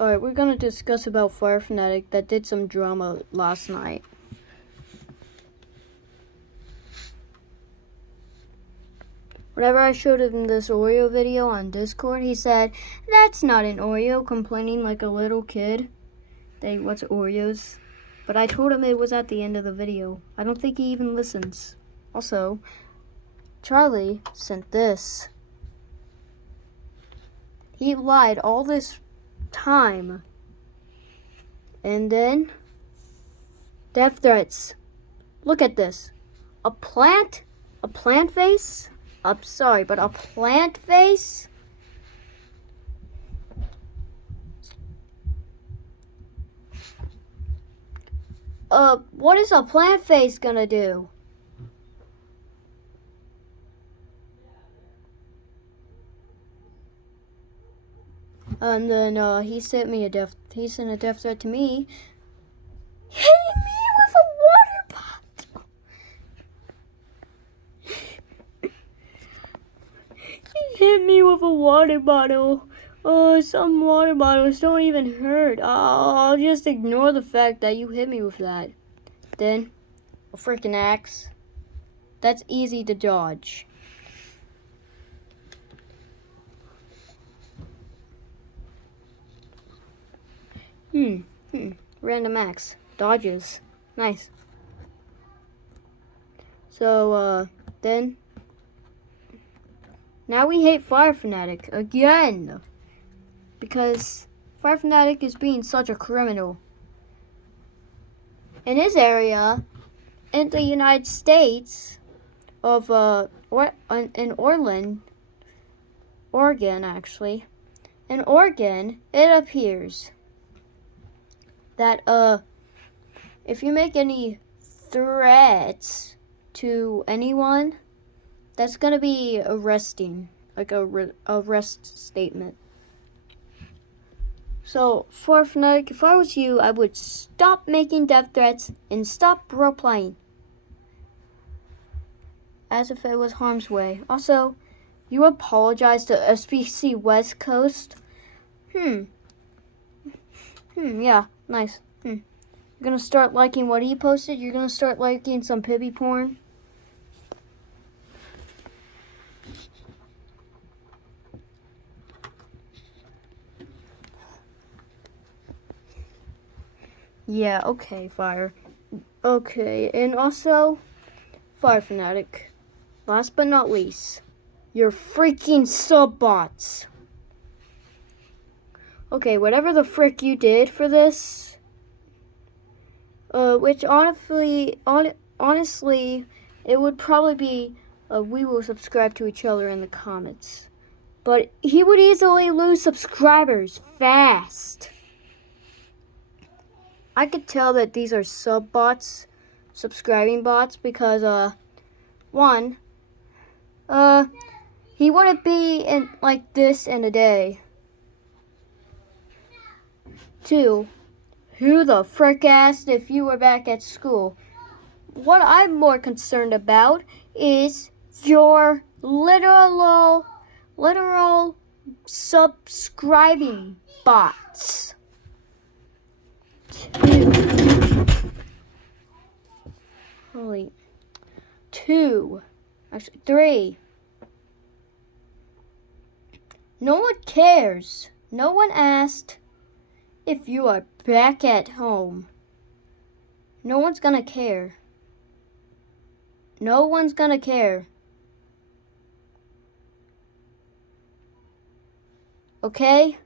Alright, we're gonna discuss about FireFanatic that did some drama last night. Whenever I showed him this Oreo video on Discord, he said, "That's not an Oreo," complaining like a little kid that he wants Oreos. But I told him it was at the end of the video. I don't think he even listens. Also, Charlie sent this. He lied all this time. And then, death threats. Look at this. A plant face? I'm sorry, but a plant face? What is a plant face gonna do? And then he sent a death threat to me, hitting me with a water bottle. He hit me with a water bottle. Oh, some water bottles don't even hurt. I'll just ignore the fact that you hit me with that. Then, a freaking axe. That's easy to dodge. Random axe. Dodges. Nice. So, then. Now we hate FireFanatic again. Because FireFanatic is being such a criminal. In his area, in the United States of, in Oregon, actually. In Oregon, it appears that, if you make any threats to anyone, that's gonna be arresting, like a arrest statement. So, FireFanatic, if I was you, I would stop making death threats and stop role-playing. As if it was harm's way. Also, you apologize to SBC West Coast? Yeah, nice. You're gonna start liking what he posted? You're gonna start liking some pibby porn? Yeah, okay, Fire. Okay, and also, FireFanatic. Last but not least, your freaking sub-bots. Okay, whatever the frick you did for this, which honestly, it would probably be, we will subscribe to each other in the comments. But he would easily lose subscribers fast. I could tell that these are sub-bots, subscribing bots, because, one, he wouldn't be in like this in a day. 2, who the frick asked if you were back at school? What I'm more concerned about is your literal subscribing bots. 2, actually 3. No one cares. No one asked if you are back at home. No one's gonna care. No one's gonna care. Okay?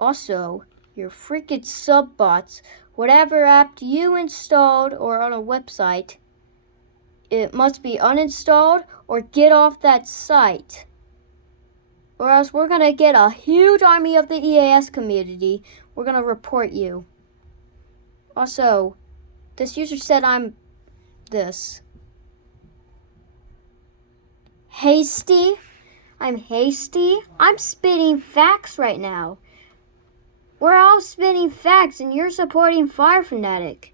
Also, your freaking sub-bots, whatever app you installed or on a website, it must be uninstalled or get off that site. Or else we're gonna get a huge army of the EAS community. We're gonna report you. Also, this user said I'm hasty. I'm hasty. I'm spitting facts right now. We're all spitting facts and you're supporting FireFanatic.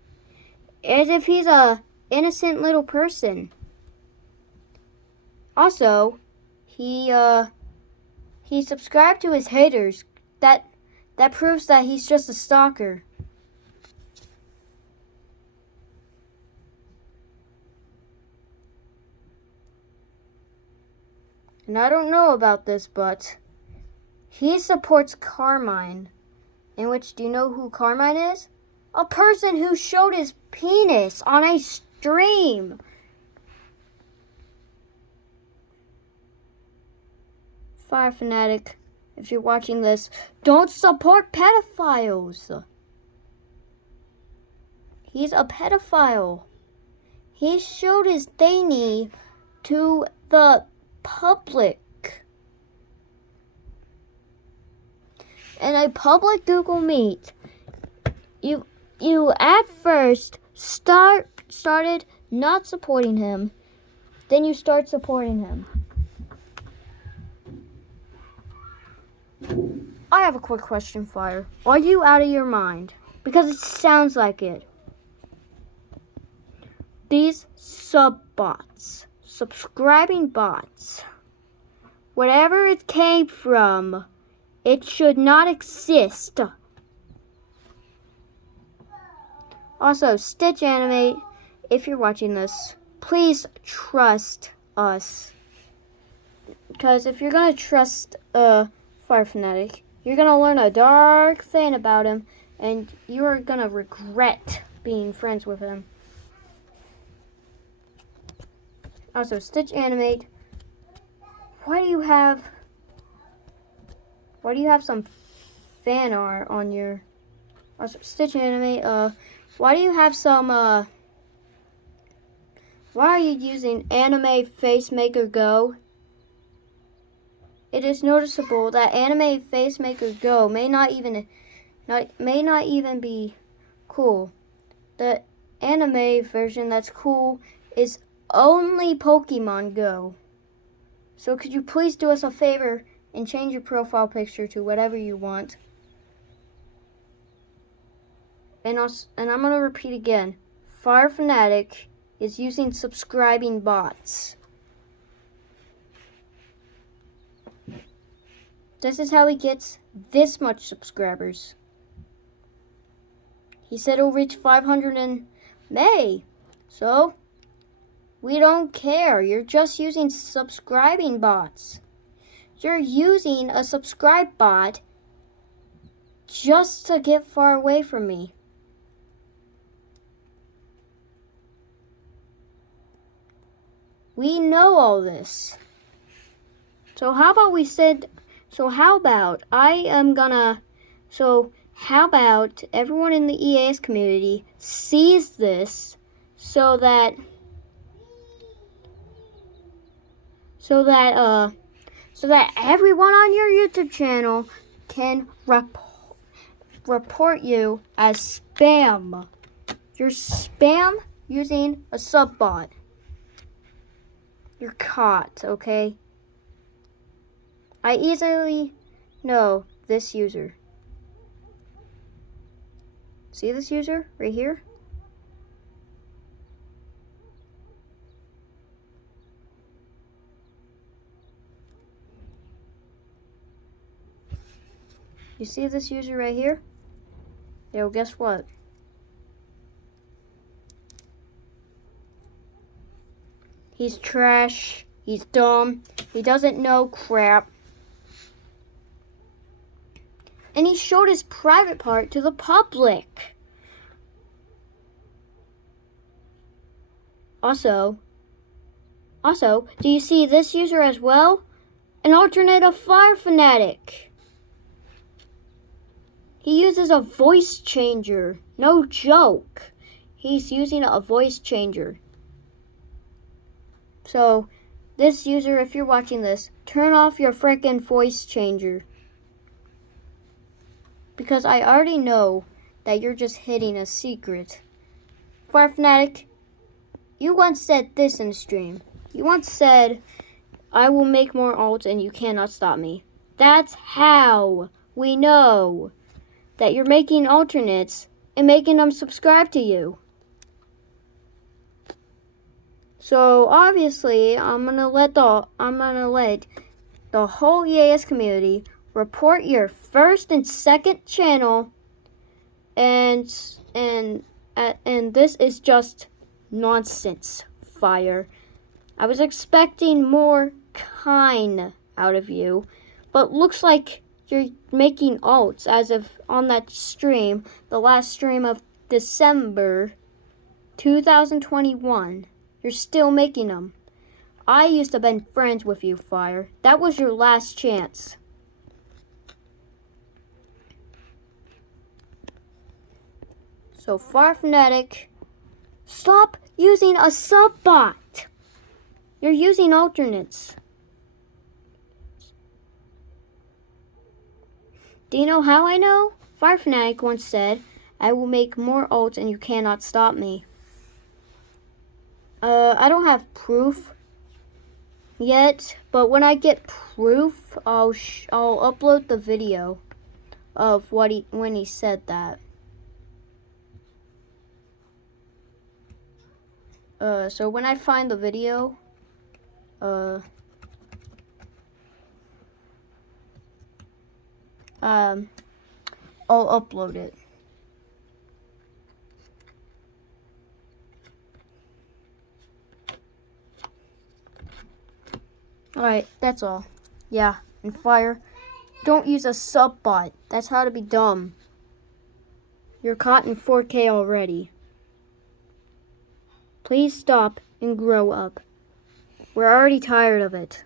As if he's a innocent little person. Also, he subscribed to his haters that proves that he's just a stalker. And I don't know about this, but he supports Carmine. In which, do you know who Carmine is? A person who showed his penis on a stream. FireFanatic, if you're watching this, don't support pedophiles. He's a pedophile. He showed his thingy to the public. In a public Google Meet, you at first started not supporting him, then you start supporting him. I have a quick question, Fire. Are you out of your mind? Because it sounds like it. These sub-bots, subscribing bots, whatever it came from, it should not exist. Also, Stitch Animate, if you're watching this, please trust us. Because if you're going to trust FireFanatic, you're going to learn a dark thing about him, and you are going to regret being friends with him. Also, Stitch Animate, why do you have some fan art on your... Also, Stitch Animate, why do you have some, why are you using Anime Face Maker Go? It is noticeable that Anime Face Maker Go may not even be cool. The anime version that's cool is only Pokemon Go. So could you please do us a favor and change your profile picture to whatever you want? And I'm going to repeat again. FireFanatic is using subscribing bots. This is how he gets this much subscribers. He said he'll reach 500 in May. So, we don't care. You're just using subscribing bots. You're using a subscribe bot just to get far away from me. We know all this. So how about everyone in the EAS community sees this so that everyone on your YouTube channel can report you as spam. You're spam using a sub-bot. You're caught, okay? I easily know this user. See this user right here? You see this user right here? Yo, guess what? He's trash. He's dumb. He doesn't know crap. And he showed his private part to the public. Also, do you see this user as well? An alternate of FireFanatic. He uses a voice changer. No joke. He's using a voice changer. So, this user, if you're watching this, turn off your frickin' voice changer. Because I already know that you're just hitting a secret. FireFanatic, you once said this in the stream. You once said, I will make more alts and you cannot stop me. That's how we know that you're making alternates and making them subscribe to you. So obviously, I'm gonna let the whole EAS community report your first and second channel, and this is just nonsense, Fire. I was expecting more kind out of you, but looks like you're making alts as of on that stream, the last stream of December 2021. You're still making them. I used to be friends with you, Fire. That was your last chance. So, FireFanatic, stop using a sub-bot. You're using alternates. Do you know how I know? FireFanatic once said, I will make more ults and you cannot stop me. I don't have proof yet, but when I get proof, I'll upload the video of when he said that. So when I find the video, I'll upload it. Alright, that's all. Yeah, and Fire, don't use a sub bot. That's how to be dumb. You're caught in 4K already. Please stop and grow up. We're already tired of it.